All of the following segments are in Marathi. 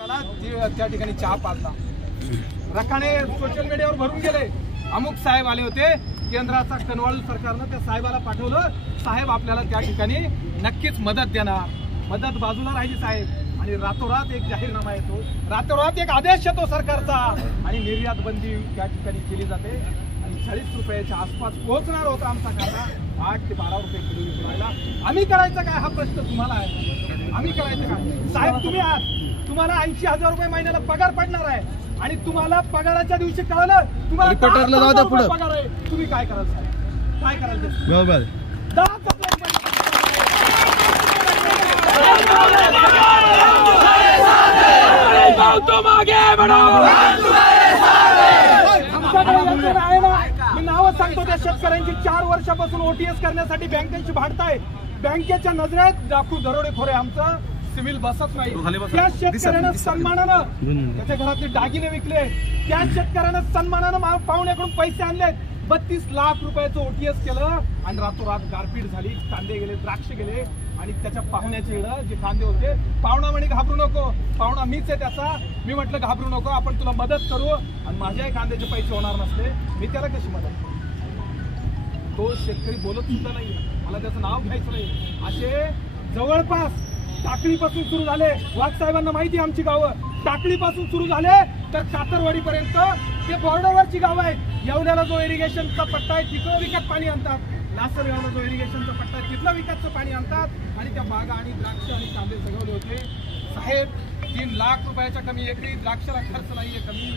त्या ठिकाणी चहा पाजला। रकाने सोशल मीडियावर भरून गेले। अमुक साहेब आले होते, केंद्राचा कनवाळू सरकारनं त्या साहेबाला पाठवलं, साहेब आपल्याला त्या ठिकाणी नक्कीच मदत देणार। मदत बाजूला राहिली साहेब, आणि रातोरात एक जाहीरनामा येतो, रातोरात एक आदेश येतो सरकारचा, आणि निर्यात बंदी त्या ठिकाणी केली जाते। आणि 40 रुपयाच्या आसपास पोहोचणार होता आमचा कांदा, 8 ते 12 रुपये किलो विकू राहिला। आम्ही करायचं काय हा प्रश्न तुम्हाला आहे, आम्ही करायचं काय? साहेब तुम्ही आहात, तुम्हाला 80,000 रुपये महिन्याला पगार पडणार आहे, आणि तुम्हाला पगाराच्या दिवशी कळलं तुम्हाला पगार आहे, तुम्ही काय कराल साहेब? काय कराल? बरोबर 10 मी नाव सांगतो, त्या शेतकऱ्यांची 4 वर्षापासून ओटीएस करण्यासाठी बँकेची भांडताय। बँकेच्या नजरेत दाखवून दरोडेखोर आहे, आमचं सिव्हिल बसत नाही। त्या शेतकऱ्यानं सन्मानानं त्याच्या घरातले दागिने विकले, त्या शेतकऱ्यानं सन्मानानं पाहुण्याकडून पैसे आणले, 32 लाख रुपयाचं ओटीएस केलं, आणि रातोरात गारपीट झाली, कांदे गेले, द्राक्ष गेले, आणि त्याच्या पाहुण्याचे इकडं जे कांदे होते, पाहुणा म्हणे घाबरू नको, पाहुणा मीच आहे त्याचा। मी म्हटलं घाबरू नको, आपण तुला मदत करू, आणि माझ्याही कांद्याचे पैसे होणार नसले, मी त्याला कशी मदत करू? तो शेतकरी बोलत सुद्धा नाही, मला त्याचं नाव घ्यायचं नाही। असे जवळपास टाकळीपासून सुरू झाले, वाघ साहेबांना माहिती आमची गावं, टाकळीपासून सुरू झाले तर कातरवाडी पर्यंत ते बॉर्डरवरची गावं आहेत। येवल्याला जो इरिगेशनचा पट्टा आहे तिकडं विकत पाणी आणतात, लासलगावला जो इरिगेशनचा पट्टा आहे तिथलं विकतचं पाणी आणतात, आणि त्या बागा आणि द्राक्ष आणि कांदे सगवले होते। साहेब 3 लाख रुपयाच्या कमी एकरी द्राक्षाला खर्च नाहीये कमी,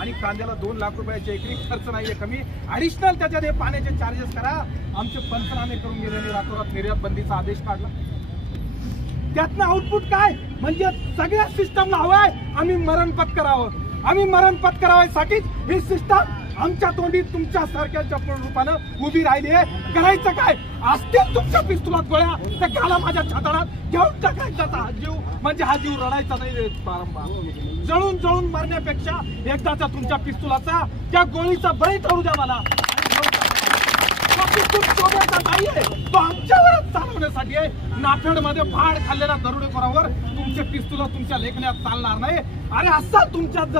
आणि कांद्याला 2 लाख रुपयाच्या एकरी खर्च नाहीये कमी, ऍडिशनल त्याच्यात हे पाण्याचे चार्जेस करा। आमचे पंचनामे करून गेलेले, रातोरात निर्यात बंदीचा आदेश काढला। त्यातनं आउटपुट काय म्हणजे सगळ्या सिस्टमला हवाय आम्ही मरण पत्करावं, आम्ही मरण पत्करावायसाठीच ही सिस्टम आमच्या तोंडी तुमच्या सारख्याच्या रूपानं उभी राहिली आहे। करायचं काय? असतील तुमच्या पिस्तुलात गोळ्या तर घाला माझ्या छाताडात, घेऊन टाकायचा हा जीव, म्हणजे हा जीव रडायचा नाही प्रारंभ, जळून जळून मरण्यापेक्षा एकदाचा तुमच्या पिस्तुलाचा त्या गोळीचा बळी ठरू द्या मला। तो आमच्यावरच चालवण्यासाठी आहे। नाफेडमध्ये भाड खाल्लेल्या दरोडेखोरावर तुमचे पिस्तुल तुमच्या लेखण्यात चालणार नाही। अरे असा तुमच्यात